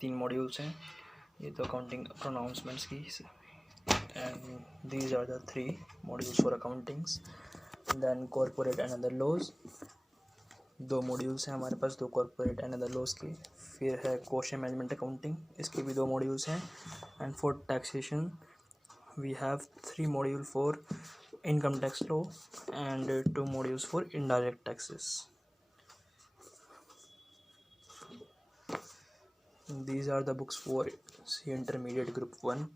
3 मॉड्यूल्स हैं, ये तो अकाउंटिंग प्रोनाउंसमेंट्स की, and these are the 3 modules for accountings. Then corporate and other laws, 2 modules हैं हमारे पास, 2 कॉर्पोरेट एंड अदर लॉज की। फिर है कॉस्ट मैनेजमेंट अकाउंटिंग, इसके भी 2 मॉड्यूल्स हैं। And for taxation we have 3 module for income tax law and 2 modules for indirect taxes. These are the books for C intermediate group 1.